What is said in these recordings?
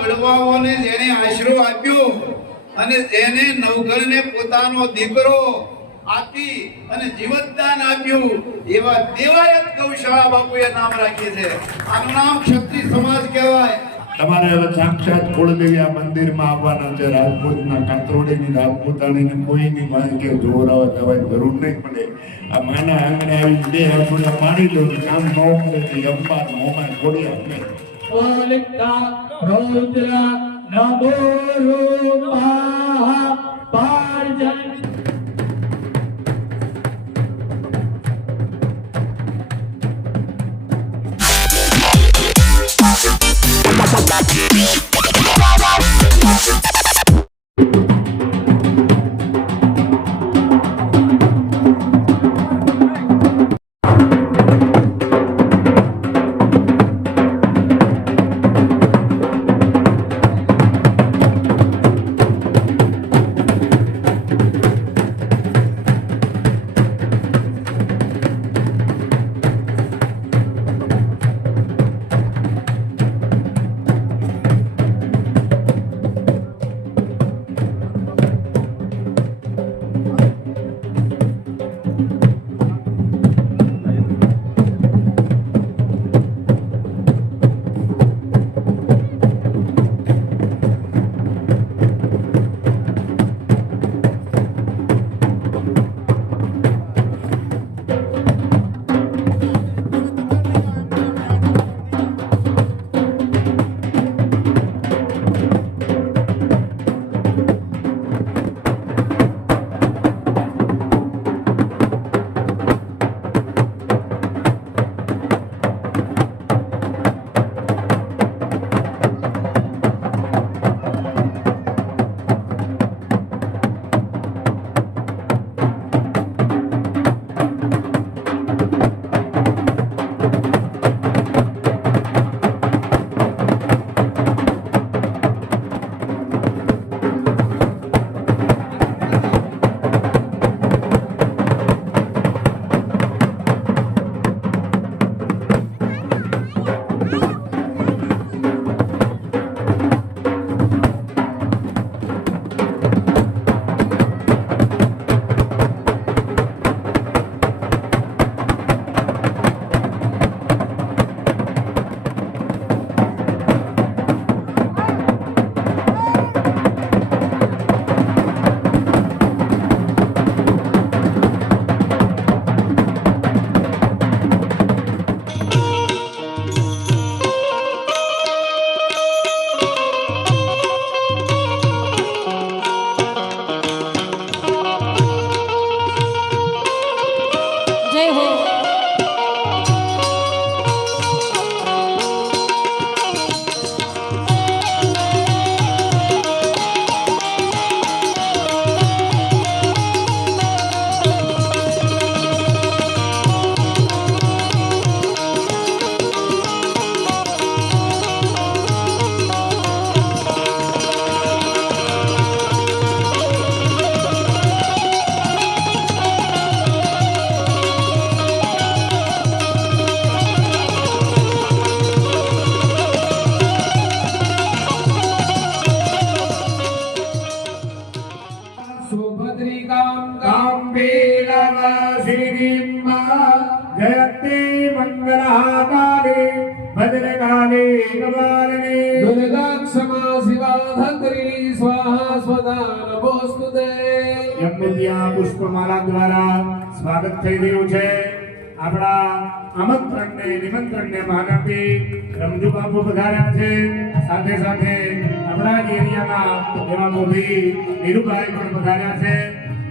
વડવાઓને જેને આશરો આપ્યો અને જેને નવઘણને પોતાનો દીકરો આપી અને જીવતદાન આપ્યું એવા દેવાયત ગૌશાળા બાપુએ નામ રાખ્યું છે. આનું નામ ક્ષત્રિય સમાજ કહેવાય. તમારે હવે સાક્ષાત કુળદેવી આ મંદિરમાં આવવાના છે. રાજપૂતના કાતરોડીની રાજપૂતાણીની કોઈની માં કે જોરાવા જવાની જરૂર નહીં પડે. આ માના આંગણે આવી બે અગુડા પાડી લો કામ ન કરે અંબા મોમાં છોડી આપે. ઓલિકા રોજરા નમો રૂપા પારજન जयते मंगलाकाले भद्रकाले कपालिने दुर्गा क्षमा शिवा धत्री स्वाहा स्वदा नमोस्तुते. यज्ञ पुष्पमाला द्वारा સ્વાગત થઈ રહ્યું છે. આપણા આમંત્રણને નિમંત્રણને માન આપી રમજુ બાપુ પધાર્યા છે. સાથે સાથે આપણા જ એરિયાના એવા મોભી નીરુભાઈ પણ પધાર્યા છે.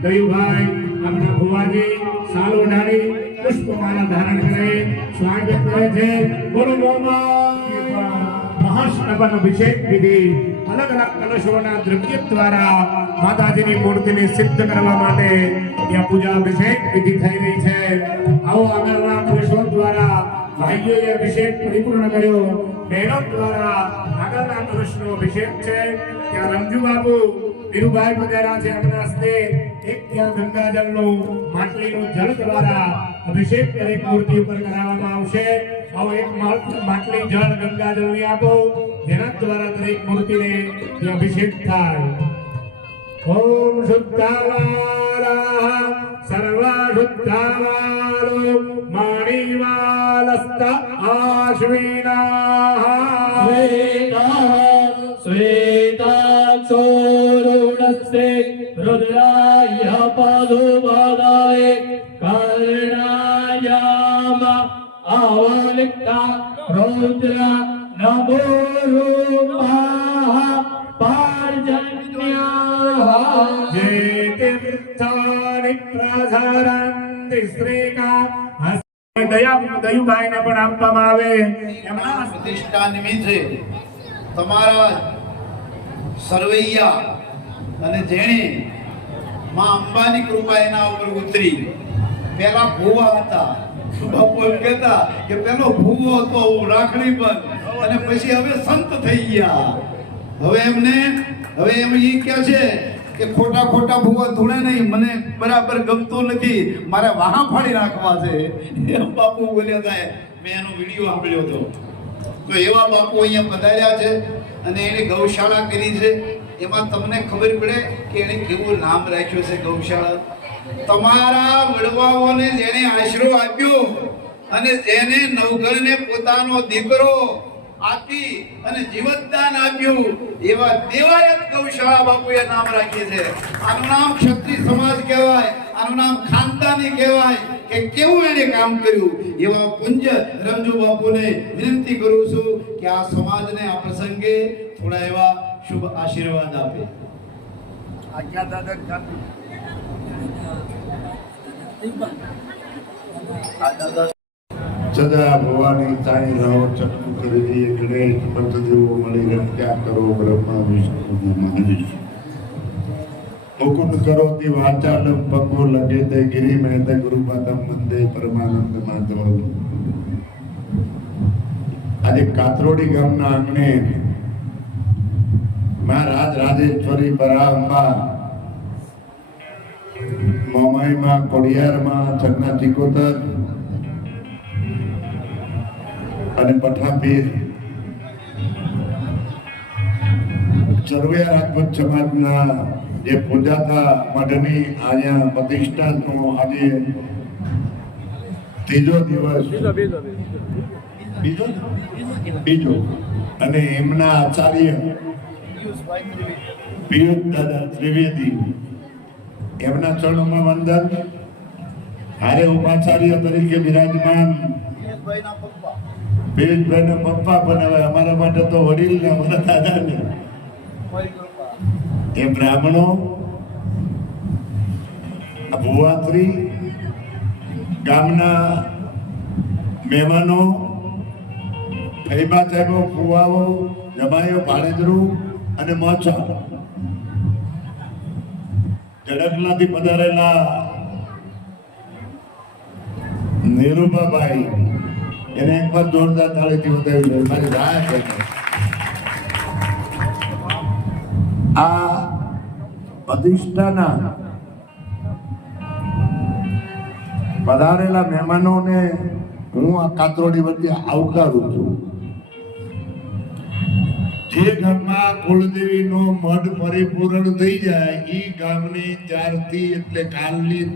દયુભાઈ આપણા ભુવાજી સાલ ઓઢાડી પુષ્પમાલા ધારણ કરી સ્વાગત કરે છે. બોલો મહાસ્નાન અભિષેક વિધિ અલગ અલગ કલશોના દ્રવ્ય દ્વારા માતાજીની મૂર્તિને સિદ્ધ કરવા માટે ત્યાં પૂજા અભિષેક વિધિ થઈ રહી છે. આવો આગળના કલશો દ્વારા ભાઈઓએ અભિષેક પરિપૂર્ણ કર્યો. બહેનો દ્વારા આગળના કલશનો અભિષેક છે. ત્યાં રમજુ બાપુ નીરુભાઈ પધાર્યા છે. આપણા હસ્તે એક ત્યાં ગંગાજળનું માટલીનું જળ દ્વારા અભિષેક દરેક મૂર્તિ ઉપર કરાવવામાં આવશે. આવો એક માટલી જળ ગંગાજળની આપો, જેના દ્વારા દરેક મૂર્તિને ત્યાં અભિષેક થાય. ઓમ શુદ્ધાવારા સર્વ શુદ્ધાવારો માણિવાલસ્ત આશ્વિના श्वेताक्षोरुणस्ते रुद्राय पदुपदाय कर्णायाम आवलिक्ता रौद्र नमो रूपः पार्जन्याः જે તીર્થાનિ પ્રસારંતિ શ્રીકા દયુભાઈને પણ આપવામાં આવે. એમના પ્રતિષ્ઠા નિમિત્તે તમારા સરવૈયા અને જેણે માં અંબાની કૃપા એના ઉપર ઉતરી. પેલા ભૂવા હતા, બાપુ એમ કહેતા કે પેલો ભૂવો હતો રાખડી પર, અને પછી હવે સંત થઈ ગયા. હવે એમ ઈ કહે છે કે ખોટા ભૂવા ધૂળે નહીં, મને બરાબર ગમતું નથી, મારે વાહા ફાડી નાખવા છે, એમ બાપુ બોલ્યા હતા. મેં એનો વિડીયો સાંભળ્યો હતો. તો એવા બાપુ અહીંયા પધાર્યા છે અને એને ગૌશાળા કરી છે. એમાં તમને ખબર પડે કે એને કેવું નામ રાખ્યું છે ગૌશાળા. તમારા વડવાઓને જેને આશરો આપ્યો અને જેને નવઘરને પોતાનો દીકરો આપી અને જીવતદાન આપ્યું, એવા દેવાયત ગૌશાળા બાપુએ નામ રાખ્યું છે. આનું નામ ક્ષત્રિય સમાજ કહેવાય, આનું નામ ખાનદાની કહેવાય કે કેવું એને કામ કર્યું. એવા પૂજ્ય રમજુ બાપુને વિનંતી કરું છું કે આ સમાજને આ પ્રસંગે થોડા એવા શુભ આશીર્વાદ આપે. આજ્ઞા દાદા સદા ભવાની તાઈ રહો ચક્કુ કરી દઈએ ગણેશ પંચદેવો મળી રત્યા કરો બ્રહ્મા વિષ્ણુ મહેશ મુકુંદ કરો તી વાચાલમ પંગો લગે તે ગિરી મહેતે ગુરુ માતમ મંદે પરમાનંદ માધવ. આજે કાતરોડી ગામના આંગણે માં રાજરાજેશ્વરી પરાંબા મોમાઈમાં કોડિયારમાં છગના ચિકોતર અને પઠાપીર ચરવિયા રાજપૂત સમાજના જે પૂજાતા મઢની અહીંયા પ્રતિષ્ઠાનો આજે ત્રીજો દિવસ બીજો અને એમના આચાર્ય પિયુષ દાદા ત્રિવેદી એમના ચરણોમાં વંદન. હારે ઉપાચાર્ય તરીકે બિરાજમાન પિયુષભાઈના પપ્પા પણ હવે અમારા માટે તો વડીલ ને અમારા દાદા ને એ બ્રાહ્મણો, ભુવાત્રી ગામના મહેમાનો, ફૈબા સાહેબો, ફુવાઓ, જમાઈઓ, ભાણેજરું અને મોચા, જડકલાથી પધારેલા નીરુબાભાઈ, એને એક વાર જોરદાર તાળીથી વધાવી મારી રાહ છે. આ પ્રતિષ્ઠાના પધારેલા મહેમાનોને હું આ કાતરોડી વતી આવકારું છું. જે ગામમાં કુળદેવીનો મઢ પરિપૂર્ણ થઈ જાય એ ગામની ત્યારથી એટલે કાલની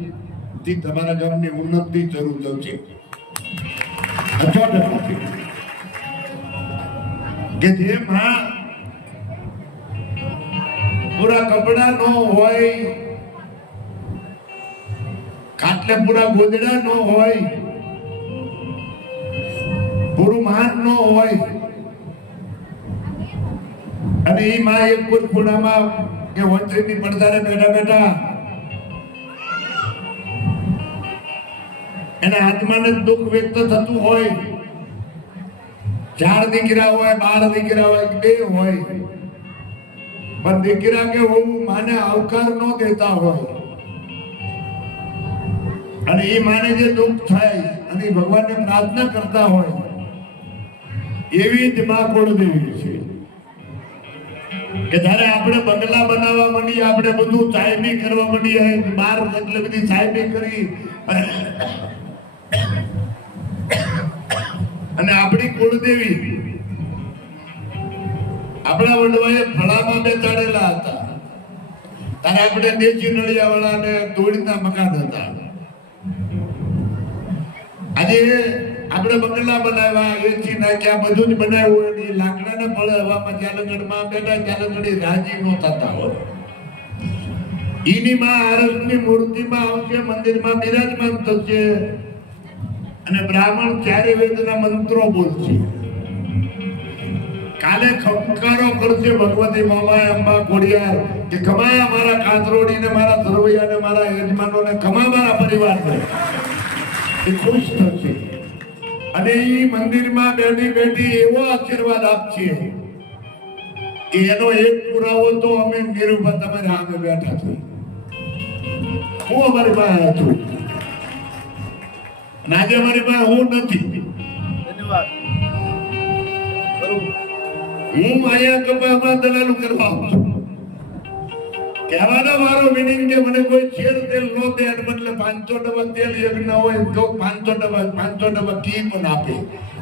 થી તમારા ગામની ઉન્નતિ શરૂ થશે. કે જે માં પૂરા કપડા નો હોય, ખાટલે પૂરા ગોદડા નો હોય, પૂરું માન નો હોય, અને એ માં એક ખૂણામાં કે વંચની પડદારે બેઠા બેઠા એના આત્માને દુઃખ વ્યક્ત થતું હોય, 4 દીકરા હોય, 12 દીકરા હોય, 2 હોય, પણ દીકરા કે હું માને આવકાર ન દેતા હોય અને એ માને જે દુઃખ થાય અને ભગવાનને પ્રાર્થના કરતા હોય, એવી જ માં કુળદેવી છે. કે જ્યારે આપણે બંગલા બનાવવા માંડીએ, આપણે બધું સાહેબી કરવા માંડીએ, બહાર એટલે બધી સાહેબી કરી અને આપણી કુળદેવી આપણા વડવાએ ફળામાં બેસાડેલા હતા. ત્યારે આપણે દેશી નળિયા વાળાને ધૂળના મકાન હતા. આજે આપણે બંગલા બનાવ્યા, એસી નાખ્યા, બધું જ બનાવ્યું હોય. એ લાકડાના ફળે હવામાં ચાલંગડમાં બેઠા, ચાલંગડી રાજી ન થતા હોય. ઈની માં આરસની મૂર્તિમાં આવશે, મંદિરમાં બિરાજમાન થશે અને બ્રાહ્મણ ચારે વેદના મંત્રો બોલશે. કાલે ખંકારો કરશે ભગવતી મામા અંબા ખોડિયાર કે કમા મારા કાંતરોડીને, મારા ધરવૈયાને, મારા યજમાનોને, કમા મારા પરિવારને. એ ખુશ થશે અને એ મંદિરમાં બેઠી બેઠી એવો આશીર્વાદ આપશે. એનો એક પુરાવો તો અમે નિરૂપણ તમારે સામે બેઠા છીએ. હું અમારી પાસે હતું, આજે અમારી પાસે હું નથી. હું અહીંયા કપામાં દલાલું કરવા આવું છું. કહેવાનો મારો મીનિંગ કે મને કોઈ શેર તેલ નો દે અને બદલે 500 ડબ્બા તેલ યજ્ઞ હોય તો 500 ડબ્બા ઘી પણ આપે.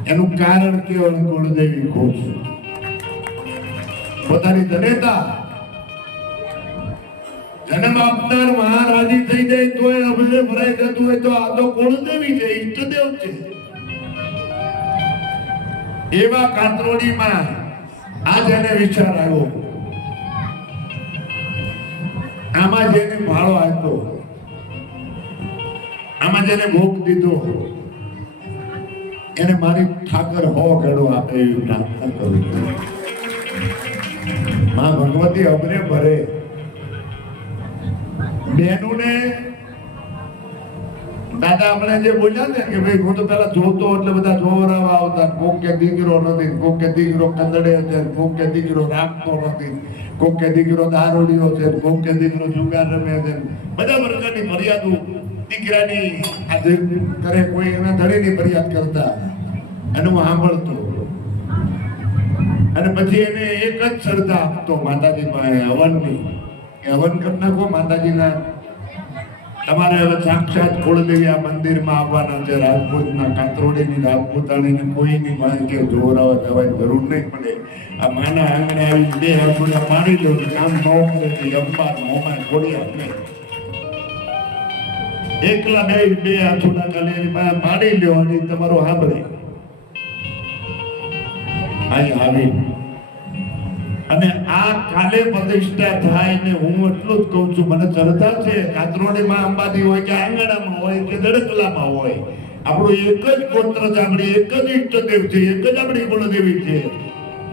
એનું કારણ કેવળ કુળદેવી ખુશ. પોતાની જનેતા જન્મ આપનાર મહારાજી થઈ જાય તોય અભિષે ભરાઈ જતું હોય તો આ તો કુળદેવી છે, ઈષ્ટદેવ છે. એવા કાતરોડીમાં આજ એને વિચાર આવ્યો, આમાં જેને ભાળો આપ્યો, આમાં જેને ભોગ દીધો, એને મારી ઠાકર હો ઘડો આપે એવી પ્રાર્થના કરું છું. માં ભગવતી અમને ભરે. બહેનોને દાદા આપણે જે બોલ્યા ને કે ભાઈ હું તો પેલા જોતો એટલે બધા જોવરાવા આવતા. કોક કે દીકરો નથી, કોક કે દીકરો કંદડે છે, કોક કે દીકરો રાખતો નથી, કોક કે દીકરો દારૂડિયો છે, કોક કે દીકરો જુગાર રમે છે. બધા પ્રકારની ફરિયાદો દીકરાની આજે કરે, કોઈ એના ધણીની ફરિયાદ કરતા અને હું સાંભળતો. અને પછી એને એક જ શ્રદ્ધા આપતો માતાજી પાસે હવનની, કે હવન કરી નાખો માતાજીના. તમારે હવે સાક્ષાત કુળદેવી આ મંદિરમાં આવવાના છે. રાજપૂતના કાતરોડીની રાજપૂતાણીને કોઈની પાસે કે જોરાવા જવાની જરૂર નહીં પડે. આ માના આંગણે આવી બે હાથોડા પાડી લો, કામ ન કરે અંબા મોમાં ખોડિયા નહીં. એકલા બે હાથોડા ખાલી એની પાસે પાડી લ્યો અને તમારો સાંભળે અહીં આવી. અને આ કાલે પ્રતિષ્ઠા થાય ને હું એટલું જ કહું છું, મને શ્રદ્ધા છે. કાતરોડીમાં અંબાજી હોય કે આંગણામાં હોય કે દડકલામાં હોય, આપણું એક જ ગોત્ર છે, આપણી એક જ ઈષ્ટદેવ છે, એક જ આપણી કુળદેવી છે.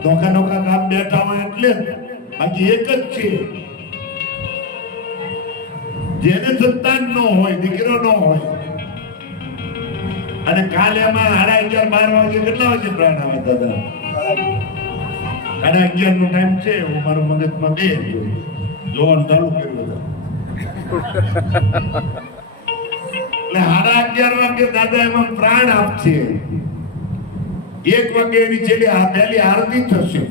નોખા નોખા કામ બેઠા હોય એટલે બાકી એક જ છે. જેને સંતાન ન હોય, દીકરો ન હોય. અને કાલે એમાં 11:30 વાગે કેટલા વાગે પ્રાણ આવે દાદા? 11:30 નો ટાઈમ છે. હું મારું મગજમાં બે જોવાનું ચાલુ કર્યું એટલે 11:30 વાગે દાદા એમાં પ્રાણ આપશે. 1 વાગે એની છેલ્લી પહેલી આરતી થશે.